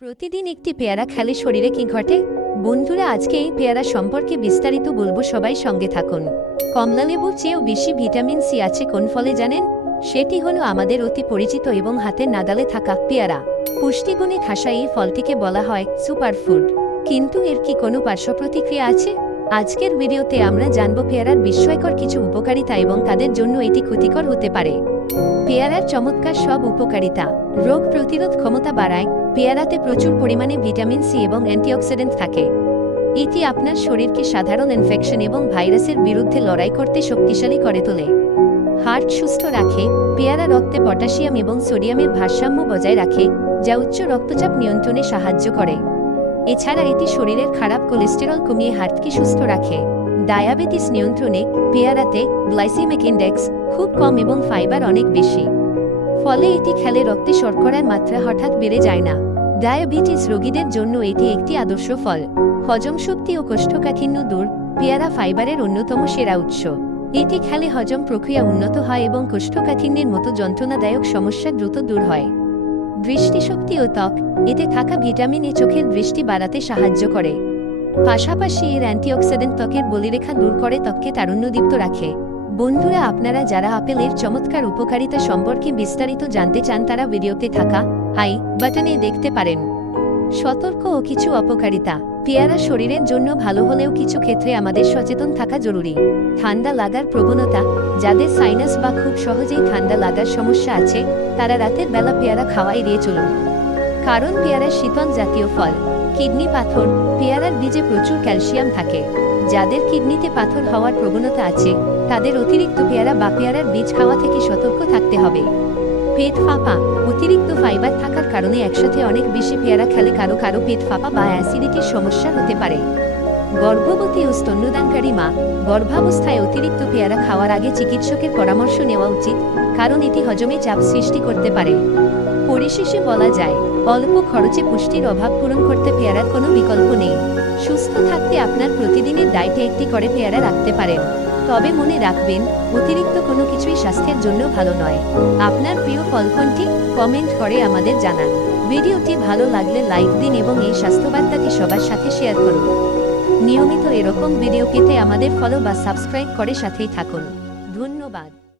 প্রতিদিন একটি পেয়ারা খেলে শরীরে কি ঘটে? বন্ধুরা, আজকে এই পেয়ারা সম্পর্কে বিস্তারিত বলব, সবাই সঙ্গে থাকুন। কমলালেবুর চেয়েও বেশি ভিটামিন সি আছে কোন ফলে জানেন? সেটি হলো আমাদের অতি পরিচিত এবং হাতের নাগালে থাকা পেয়ারা। পুষ্টিগুণে খাসা এই ফলটিকে বলা হয় সুপারফুড। কিন্তু এর কি কোনো পার্শ্ব প্রতিক্রিয়া আছে? আজকের ভিডিওতে আমরা জানব পেয়ারার বিস্ময়কর কিছু উপকারিতা এবং তাদের জন্য এটি ক্ষতিকর হতে পারে। পেয়ারার চমৎকার সব উপকারিতা। রোগ প্রতিরোধ ক্ষমতা বাড়ায়, পেয়ারাতে প্রচুর পরিমাণে ভিটামিন সি এবং অ্যান্টিঅক্সিডেন্ট থাকে। এটি আপনার শরীরকে সাধারণ ইনফেকশন এবং ভাইরাসের বিরুদ্ধে লড়াই করতে শক্তিশালী করে তোলে। হার্ট সুস্থ রাখে, পেয়ারা রক্তে পটাশিয়াম এবং সোডিয়ামের ভারসাম্য বজায় রাখে, যা উচ্চ রক্তচাপ নিয়ন্ত্রণে সাহায্য করে। এছাড়া এটি শরীরের খারাপ কোলেস্টেরল কমিয়ে হার্টকে সুস্থ রাখে। ডায়াবেটিস নিয়ন্ত্রণে পেয়ারাতে গ্লাইসেমিক ইন্ডেক্স খুব কম এবং ফাইবার অনেক বেশি। ফলে এটি খেলে রক্তে শর্করার মাত্রা হঠাৎ বেড়ে যায় না। ডায়াবেটিস রোগীদের জন্য এটি একটি আদর্শ ফল। হজম শক্তি ও কোষ্ঠকাঠিন্য দূর পেয়ারা ফাইবারের অন্যতম সেরা উৎস। এটি খেলে হজম প্রক্রিয়া উন্নত হয় এবং কোষ্ঠকাঠিন্যের মতো যন্ত্রণাদায়ক সমস্যা দ্রুত দূর হয়। দৃষ্টিশক্তি ও ত্বক, এতে থাকা ভিটামিন এ চোখের দৃষ্টি বাড়াতে সাহায্য করে। পাশাপাশি এর অ্যান্টিঅক্সিডেন্ট ত্বকের বলিরেখা দূর করে ত্বককে তারুণ্যদীপ্ত রাখে। বন্ধুরা, আপনারা যারা আপেলের চমৎকার উপকারিতা সম্পর্কে বিস্তারিত জানতে চান, তারা ভিডিওতে থাকা হাই বাটনে দেখতে পারেন। সতর্ক ও কিছু অপকারিতা। পেয়ারা শরীরের জন্য ভালো হলেও কিছু ক্ষেত্রে আমাদের সচেতন থাকা জরুরি। ঠান্ডা লাগার প্রবণতা, যাদের সাইনাস বা খুব সহজেই ঠান্ডা লাগার সমস্যা আছে, তারা রাতের বেলা পেয়ারা খাওয়া এড়িয়ে চলুন। কারণ পেয়ারা শীতল জাতীয় ফল, কিডনি পাথর, পেয়ারার বীজে প্রচুর ক্যালসিয়াম থাকে। যাদের কিডনিতে পাথর হওয়ার প্রবণতা আছে, তাদের অতিরিক্ত পেয়ারা বা পেয়ারার বীজ খাওয়া থেকে সতর্ক থাকতে হবে। পেট ফাঁপা, অতিরিক্ত ফাইবার থাকার কারণে একসাথে অনেক বেশি পেয়ারা খেলে কারও কারও পেট ফাঁপা বা অ্যাসিডিটির সমস্যা হতে পারে। গর্ভবতী ও স্তন্যদানকারী মা, গর্ভাবস্থায় অতিরিক্ত পেয়ারা খাওয়ার আগে চিকিৎসকের পরামর্শ নেওয়া উচিত, কারণ এটি হজমে চাপ সৃষ্টি করতে পারে। পরিশেষে বলা যায়, অল্প খরচে পুষ্টির অভাব পূরণ করতে পেয়ারার কোনো বিকল্প নেই। সুস্থ থাকতে আপনার প্রতিদিনের ডায়েটে একটি করে পেয়ারা রাখতে পারেন। তবে মনে রাখবেন, অতিরিক্ত কোনো কিছুই জন্য ভালো নয়। আপনার প্রিয় ফল কোনটি কমেন্ট করে আমাদের জানান। ভিডিওটি ভালো লাগলে লাইক দিন এবং এই স্বাস্থ্যবার্তাটি সবার সাথে শেয়ার করুন। নিয়মিত এরকম ভিডিও পেতে আমাদের ফলো বা সাবস্ক্রাইব করে সাথেই থাকুন। ধন্যবাদ।